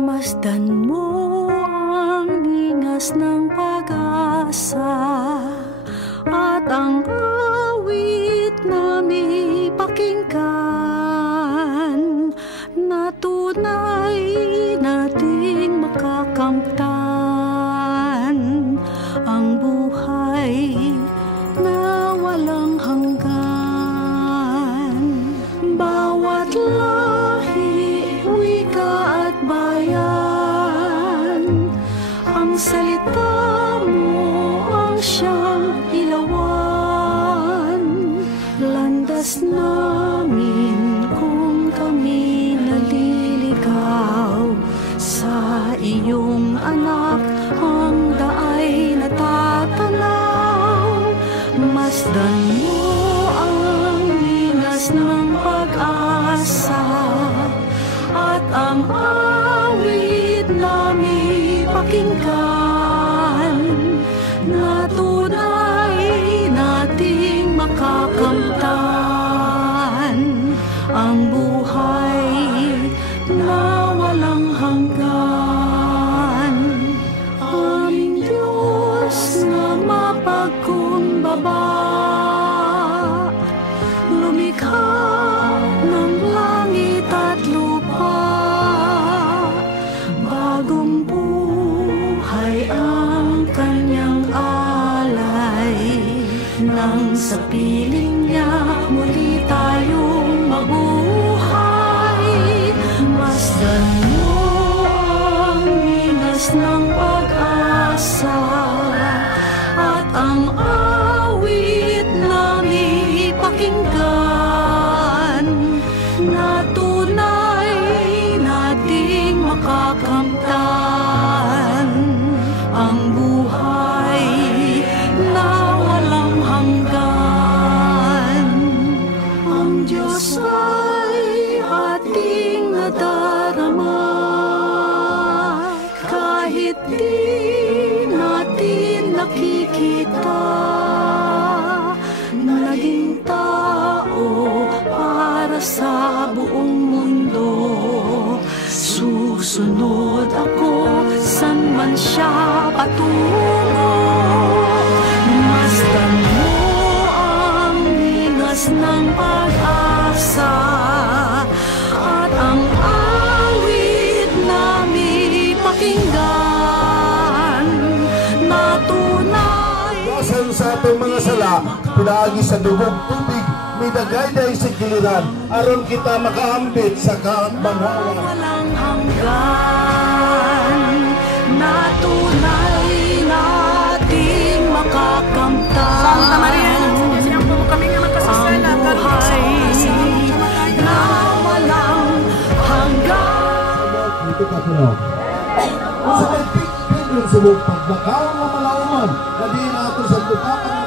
Masdan mo ang lingas ng pag-asa at ang awit na may pakinggan na tunay nating makakamtan ang buhay na walang hanggan. Bawat lahi, wika at bayan, ang salita mo ang siyang ilawan. Landas namin kung kami naliligaw sa iyong anak, ang daay natatanaw. Masdan mo ang linas ng pag-asa at ang awit na may pakinggan na tunay nating makakamtan ang buhay na walang hanggan. Aming Diyos na mapagkumbaba, lumikha ng langit at lupa, bagong buhay ang kanyang alay. Nang sa piling niya muli tayong mabuhay, masdan mo ang linas ng pag-asa at ang awit na may pakinggan na tunay nating makakamtan ang buhay na walang hanggan. Ang Diyos ay ating nadarama kahit di natin nakikita. Naging tao para sa buong mundo, susunod ako san man siya patungo. Masdan mo ang linas ng pag-asa at ang awit na may pakinggan na tunay. Basan sa atong mga sala, pinaagi sa dubog tubig, may dagay-day sa giliran, aron kita makaambit sa kabanhawan. Walang hanggan na tunay nating makakamtan. Santa Maria, siyang po kami nga magkasasala, buhay na walang hanggan. Dito ka sunod. Sa pagpipin yung subok, pagbakaw na malauman, na di na ito sa tukapan